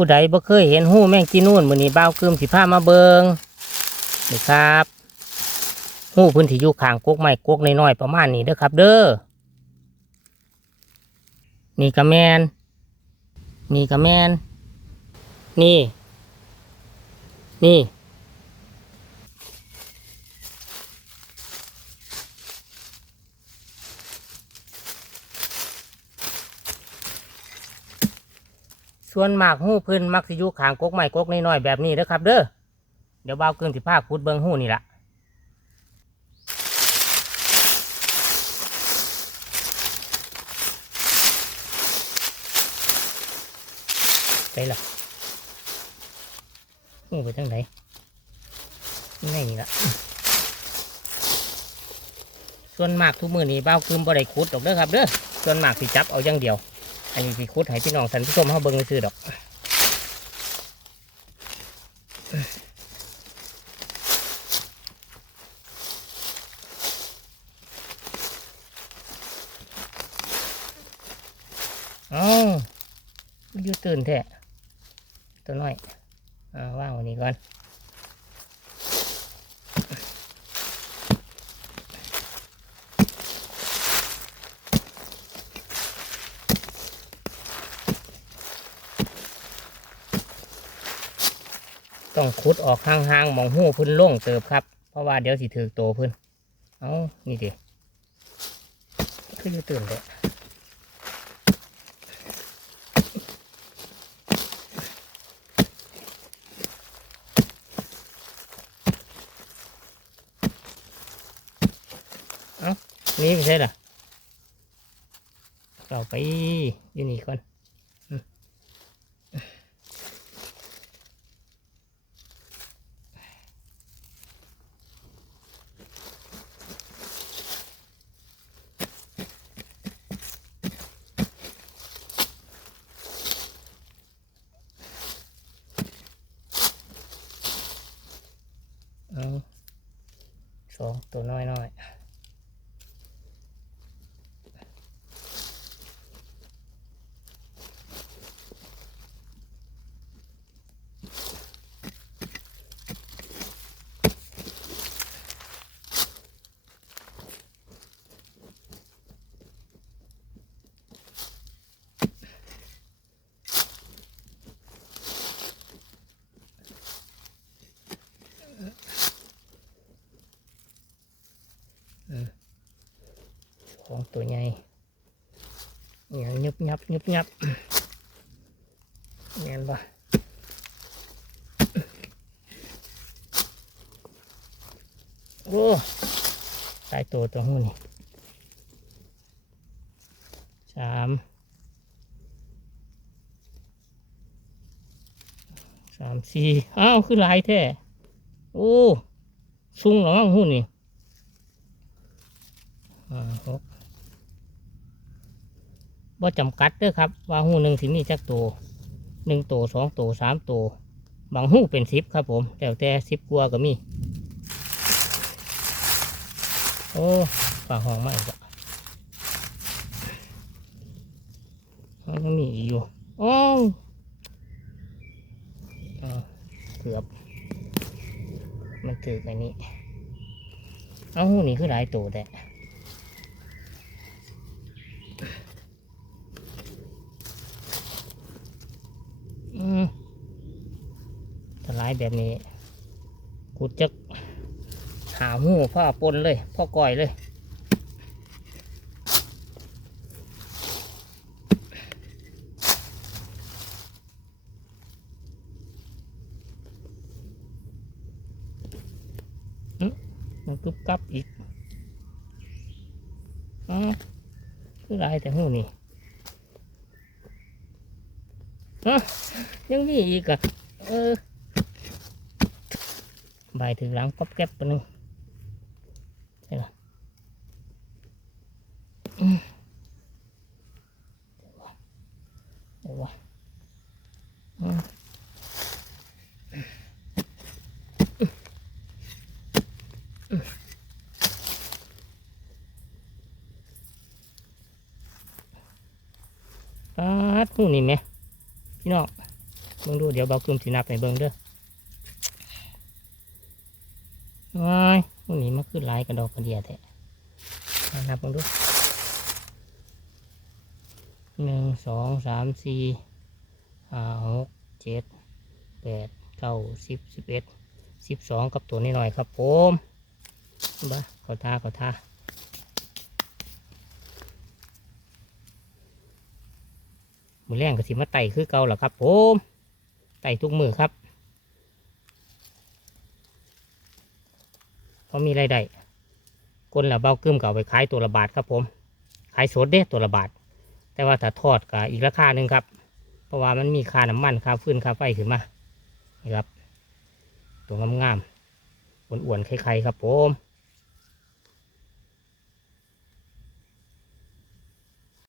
ผู้ใดบ่เคยเห็นหู้แมงจีนูนมือนี้บ้าวกึมสิพามาเบิงนี่ครับหู้พื้นที่อยู่ข้างกกไม้กกน้อยๆประมาณนี้เด้อครับ เด้อนี่กระแมนนี่กระแมนนี่ นี่ ส่วนมากหู้พื้นมักสิอยู่ขางกกไม้กกน้อยๆแบบนี้เด้อครับ เด้อเดี๋ยวเบาเกินสิพาขุดเบิงหู้นี่ละไปละหู้ไปทางไหนนี่ไงนี่ละส่วนมากทุกมือนี้บ่าคืมบ่ได้ขุดดอกเด้อครับเด้อส่วนมากสิจับเอาอย่างเดียว อันนี้สิคุดให้พี่น้องท่านผู้ชมเขาเบิ่งซื้อดอกอ้ามันอยู่ตื่นแท้ตัวน้อยอ่าว่างวันนี้ก่อน ต้องขุดออกห่างๆมองหูพื้นโล่งเติบครับ เพราะว่าเดี๋ยวสิถือโตพื้นเอานี่ดิขึ้นอยู่ตื่นเลยเอานี่ไม่ใช่หรอเราไปอยู่นี่ก่อน ตัวน้อยน้อย สองตัวใหญ่เนี่ยยุบยับยุบยับเงี้ยปะโอ้ตายตัวตัวหูนี่สามสามสี่อ้าวคือลายแท้โอ้สูงหรอมั้งหูนี่ห้าหก บ่จำกัดเด้อครับ ว่าหูหนึ่งสิมีจักตัวหนึ่งตัวสองตัวสามตัวบางหูเป็นสิบครับผมแต่แต่สิบกว่าก็มี โอ้ฝ่าห้องมาอีกแล้วยังมีอีอยู่โอ้าวเกือบ มันถือไปนี้ เอาหูนี่คือหลายตัวแต่ อืมถ้ายแบบนี้กูจะหาหูพ่อปนเลย พ่อก่อยเลยมันกึบกับอีกอ๋อคือลายแต่หูนี่ยังมีอีกอะเออ ใบายถึงหลังก๊อบแก๊บไปหนึงใช่ไหมอืมเดี๋ยววะอืมอาดหูนี่ไหมพี่น้องเบิ่งดูเดี๋ยวเบากึมสินับให้เบิ่งเด้อ ว้ายพวกนี้มาขึ้นหลายกระดอกกระเดียแท้มานับเบิ่งดูหนึ่งสองสามสี่ห้าหกเจ็ดแปดเก้าสิบสิบเอ็ดสิบสองกับตัวนี้หน่อยครับผมบ้าเขาท่าเขาท่ามือแรงก็สิมาไต่คือเก่าหละครับผมไต่ทุกมือครับ พรามีรายได้คนละเบากึ้มก็เอาไปขายตัวละบาทครับผม ขายสดเด้ตัวละบาท แต่ว่าถ้าทอดก็อีกราคาหนึ่งครับ เพราะว่ามันมีค่าน้ำมันค่าฟืนค่าไฟขึ้นมานี่ครับ ตัวงามๆอ้วนๆคล้ายๆครับผม